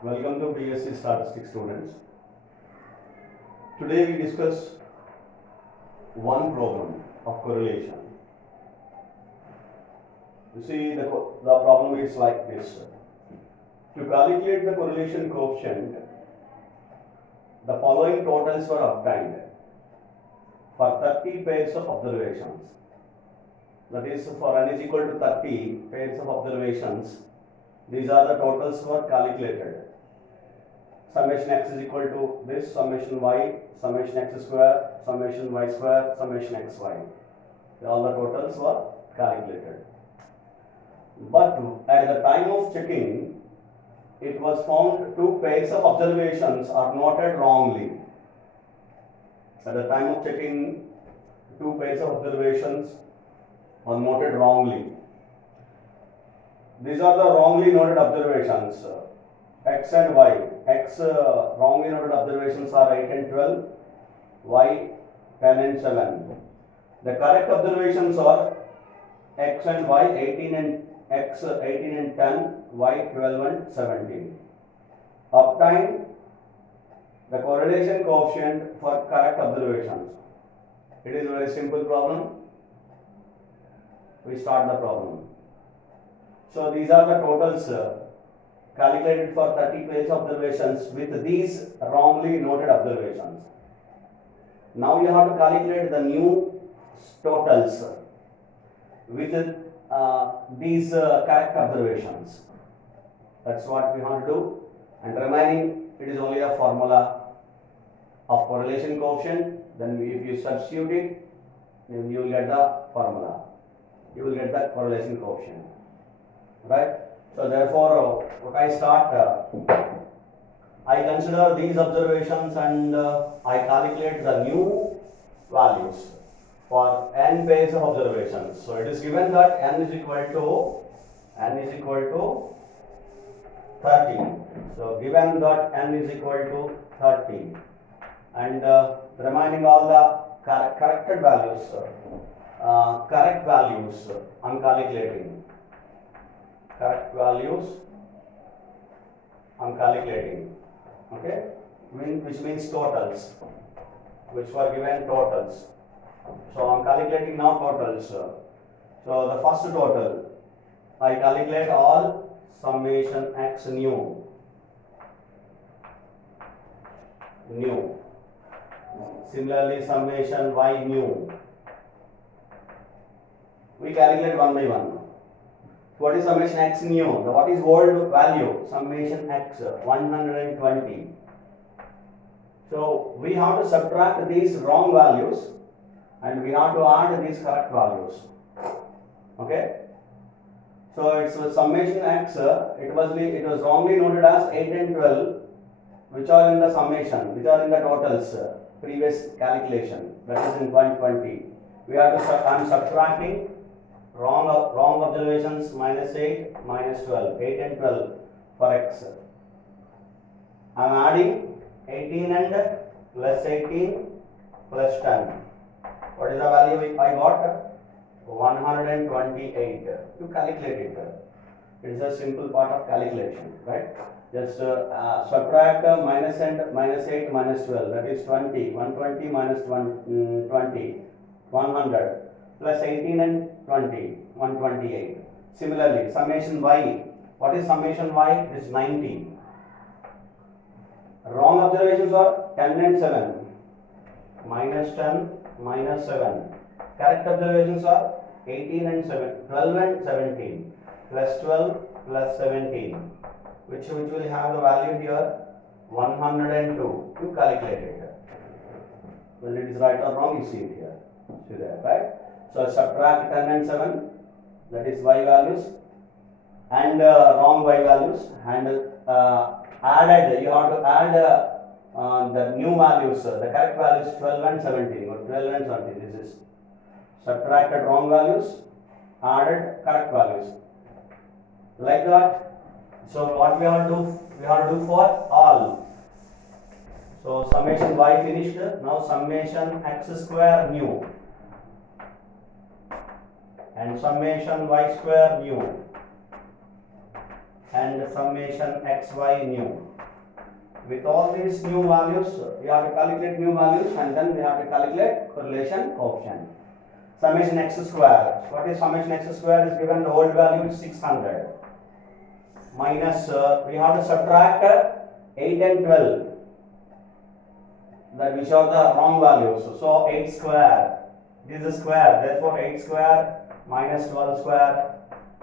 Welcome to BSc Statistics students. Today we discuss one problem of correlation. You see the problem is like this. To calculate the correlation coefficient, the following totals were obtained for 30 pairs of observations. That is, for n is equal to 30 pairs of observations, these are the totals were calculated. Summation x is equal to this, summation y, summation x square, summation y square, summation xy. All the totals were calculated. But at the time of checking, it was found two pairs of observations are noted wrongly. At the time of checking, two pairs of observations are noted wrongly. These are the wrongly noted observations, x and y. X wrongly noted observations are 8 and 12, y 10 and 7. The correct observations are x and y 18 and x 18 and 10, y 12 and 17. Obtain the correlation coefficient for correct observations. It is a very simple problem. We start the problem. So these are the totals calculated for 30 pairs observations with these wrongly noted observations. Now you have to calculate the new totals with these correct observations. That's what we have to do. And remaining, it is only a formula of correlation coefficient. Then if you substitute it, then you will get the formula. You will get the correlation coefficient. Right? So therefore, what I start, I consider these observations and I calculate the new values for n pairs of observations. So it is given that n is equal to 30. So given that n is equal to 30 and remaining all the corrected values, correct values I am calculating. Correct values I am calculating, okay, which means totals, which were given totals. So I am calculating now totals. So the first total, I calculate all summation x new. Similarly, summation y new. We calculate one by one. What is summation x new? What is old value? Summation x 120. So we have to subtract these wrong values and we have to add these correct values. Okay. So it's summation x. It was wrongly noted as 8 and 12, which are in the summation, which are in the totals previous calculation. That is in 120. We have to. I am subtracting wrong observations minus 8 minus 12, 8 and 12 for x. I am adding 18 and plus 18 plus 10. What is the value I got? 128. You calculate it. It is a simple part of calculation, right? Just subtract minus 8 minus 12, that is 20. 120 minus 20, 100. Plus 18 and 20, 128. Similarly, summation y. What is summation y? It is 90. Wrong observations are 10 and 7. Minus 10, minus 7. Correct observations are 18 and 7, 12 and 17. Plus 12, plus 17. Which will have the value here 102. You calculate it. Whether it is right or wrong, you see it here. See there, right? So subtract 10 and 7, that is y values, and wrong y values, and added, you have to add the new values, the correct values 12 and 17, or 12 and 17, this is subtracted wrong values, added correct values, like that. So what we have to do? We have to do for all. So summation y finished, now summation x square new. And summation y square new. and summation xy new. With all these new values, we have to calculate new values and then we have to calculate correlation coefficient. Summation x square. What is summation x square? Is given the old value is 600. Minus, we have to subtract 8 and 12. That which are the wrong values. So 8 square. This is square. Therefore 8 square minus 12 square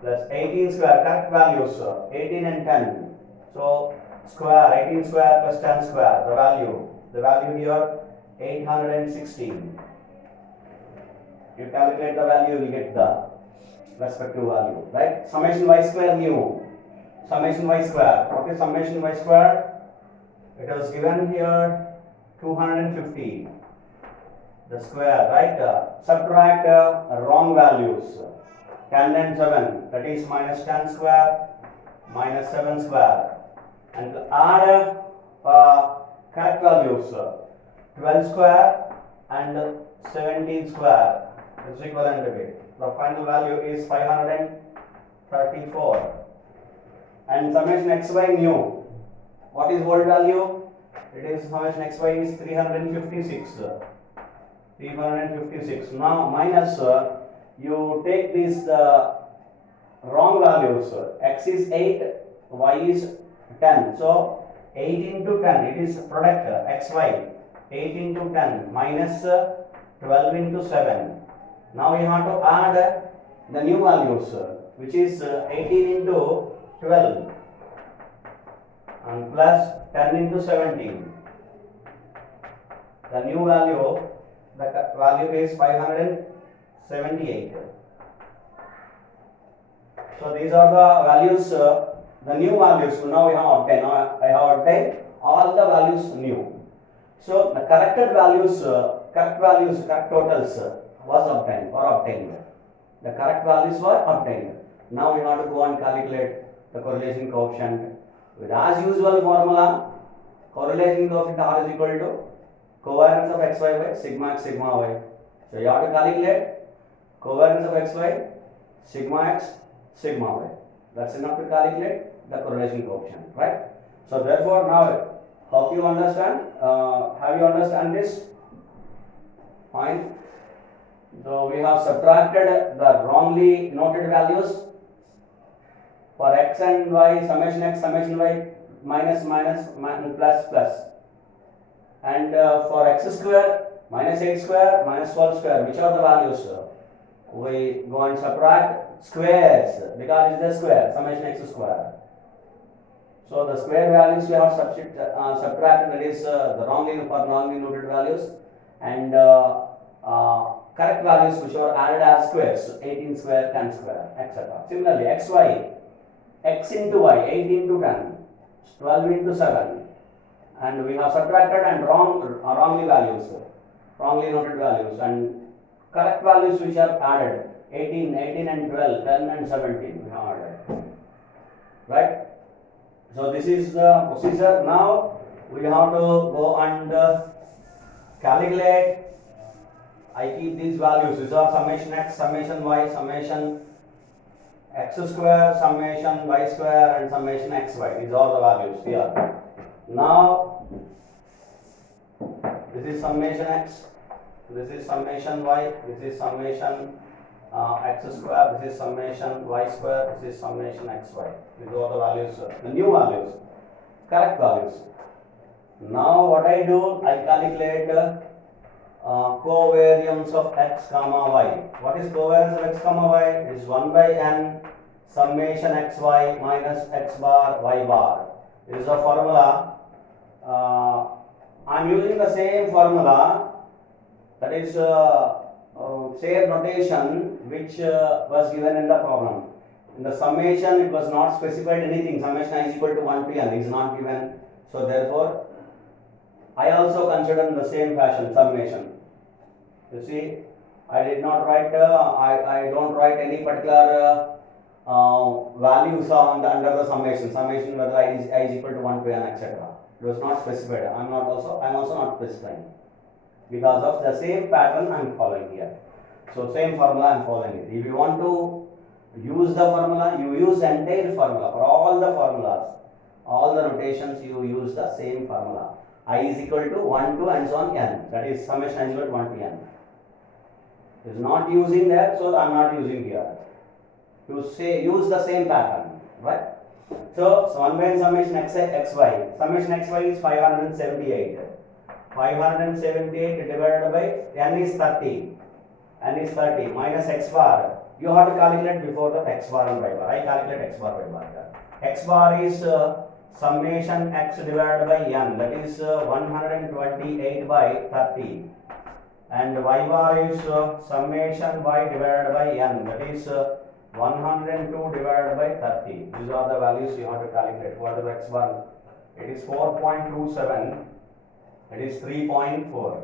plus 18 square. Correct values. 18 and 10. So square, 18 square plus 10 square, the value here 816. You calculate the value, you get the respective value, right? Summation y square new. Summation y square. What is summation y square? It was given here 250. The square, right? Subtract wrong values. 10 and 7, that is minus 10 square, minus 7 square. And add correct values 12 square and 17 square is equivalent to it. The final value is 534. And summation xy new. What is old value? It is summation xy is 356. 356. Now minus you take these wrong values. X is 8, y is 10. So 8 into 10, it is product xy. 8 into 10 minus 12 into 7. Now you have to add the new values, which is 18 into 12 and plus 10 into 17. The new value, the value is 578. So these are the values. The new values now we have obtained. Now I have obtained all the values new. So the corrected values, correct totals was obtained or obtained. The correct values were obtained. Now we have to go and calculate the correlation coefficient with as usual formula. Correlation coefficient R is equal to covariance of xy by sigma x sigma y. So you have to calculate covariance of xy sigma x sigma y. That's enough to calculate the correlation coefficient, right? So therefore now hope you understand. Have you understand this? Fine. So we have subtracted the wrongly noted values for x and y, summation y minus plus plus, and for x square minus 8 square minus 12 square, which are the values? We go and subtract squares because it's the square, summation x square. So the square values we have subtracted, that is the wrongly noted values, and correct values which are added as squares, 18 square, 10 square, etc. Similarly, xy, x into y, 8 into 10, 12 into 7, and we have subtracted and wrongly noted values, and correct values which are added, 18 and 12, 10 and 17 we have added, right? So this is the procedure. Now we have to go and calculate. I keep these values. These are summation x, summation y, summation x square, summation y square, and summation xy. These are the values here. Now this is summation x, this is summation y, this is summation x square, this is summation y square, this is summation xy. These are the values, the new values, correct values. Now what I do, I calculate covariance of x comma y. What is covariance of x comma y? It is 1 by n summation xy minus x bar y bar. It is a formula. I am using the same formula, that is same notation which was given in the problem. In the summation it was not specified anything. Summation is equal to 1 to n is not given. So therefore I also consider in the same fashion summation. You see, I did not write, I don't write any particular values on the, under the summation whether I is equal to 1 to n, etc. It was not specified. I am also not specifying because of the same pattern I am following here. So same formula I am following it. If you want to use the formula, you use the entire formula for all the formulas, all the notations you use the same formula. I is equal to 1 to and so on n, that is summation is equal to 1 to n. Is not using that, so I am not using here. You say use the same pattern, right? So 1 by n summation xy, summation xy is 578. 578 divided by n is 30. N is 30 minus x bar. You have to calculate before the x bar and y bar. I calculate x bar, y bar here. X bar is summation x divided by n, that is 128 by 30. And y bar is summation y divided by n, that is 102 divided by 30. These are the values you have to calculate. What is x bar? It is 4.27. It is 3.4.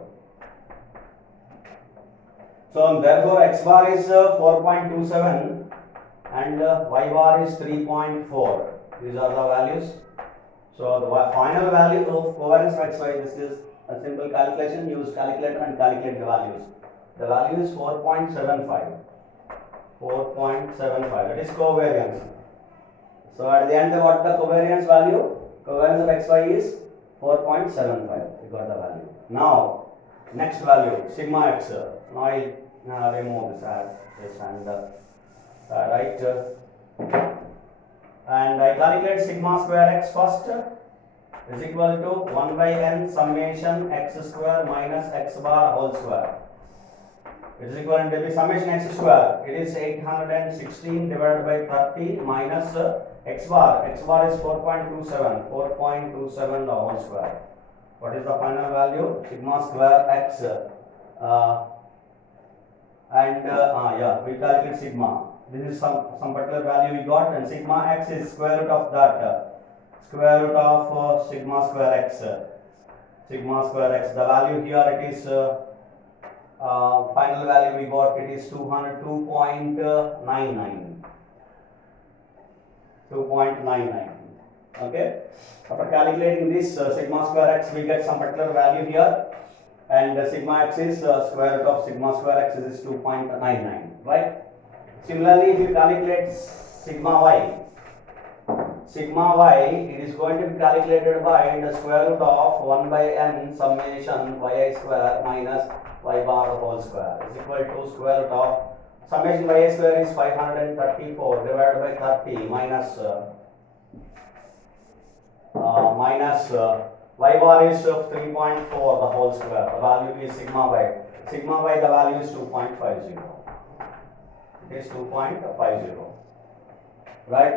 So therefore x bar is 4.27 and y bar is 3.4. These are the values. So the final value of covariance of xy, this is a simple calculation. Use calculator and calculate the values. The value is 4.75. 4.75. That is covariance. So at the end, what the covariance value? Covariance of xy is 4.75. We got the value. Now next value sigma x. Now I remove this and right and I calculate sigma square x first is equal to 1 by n summation x square minus x bar whole square. It is equal to the summation x square. It is 816 divided by 30 minus x bar. X bar is 4.27. 4.27 the whole square. What is the final value? Sigma square x. We calculate sigma. This is some particular value we got, and sigma x is square root of that. Square root of sigma square x. Sigma square x. The value here it is final value we got. It is 202.99. 2.99. Okay. After calculating this sigma square x, we get some particular value here. And sigma x is square root of sigma square x is 2.99, right? Similarly, if you calculate sigma y, it is going to be calculated by the square root of 1 by n summation yi square minus y bar whole square is equal to square root of summation yi square is 534 divided by 30 minus y bar is 3.4 the whole square. The value is sigma y. Sigma y, the value is 2.50. It is 2.50. Right?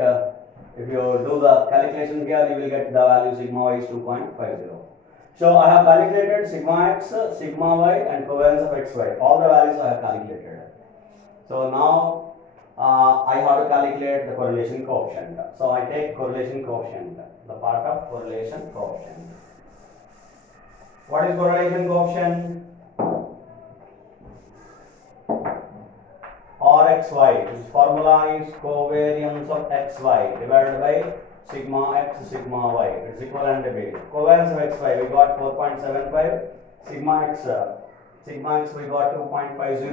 If you do the calculation here, you will get the value sigma y is 2.50. So I have calculated sigma x, sigma y, and covariance of xy. All the values I have calculated. So now I have to calculate the correlation coefficient. So I take correlation coefficient, the part of correlation coefficient. What is correlation coefficient? Rxy. This formula is covariance of xy divided by sigma x sigma y. It's equivalent to B. Covariance of xy we got 4.75. Sigma x we got 2.50.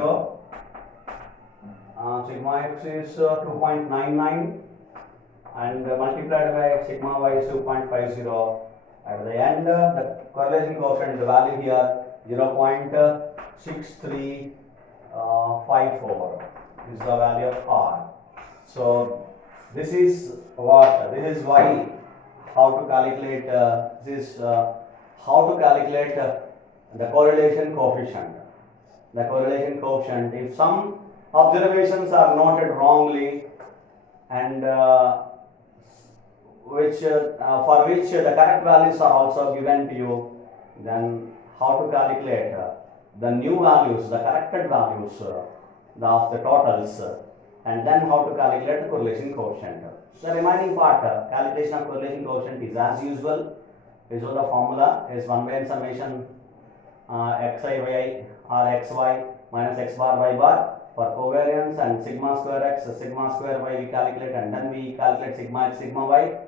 Sigma x is 2.99 and multiplied by sigma y is 2.50. At the end, the correlation coefficient, the value here 0.6354 is the value of R. So this is what? This is why how to calculate the correlation coefficient. The correlation coefficient. If some observations are noted wrongly and for which the correct values are also given to you, then how to calculate the new values, the corrected values of the totals, and then how to calculate the correlation coefficient. The remaining part, calculation of correlation coefficient is as usual. Is the formula is 1 by n summation xi y or xy minus x bar y bar for covariance, and sigma square x, sigma square y we calculate, and then we calculate sigma x, sigma y.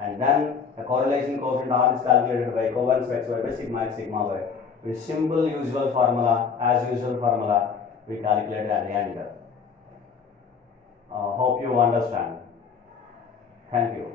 And then the correlation coefficient R is calculated by covariance of xy by sigma x, sigma y. With simple usual formula, as usual formula, we calculate at the end. Hope you understand. Thank you.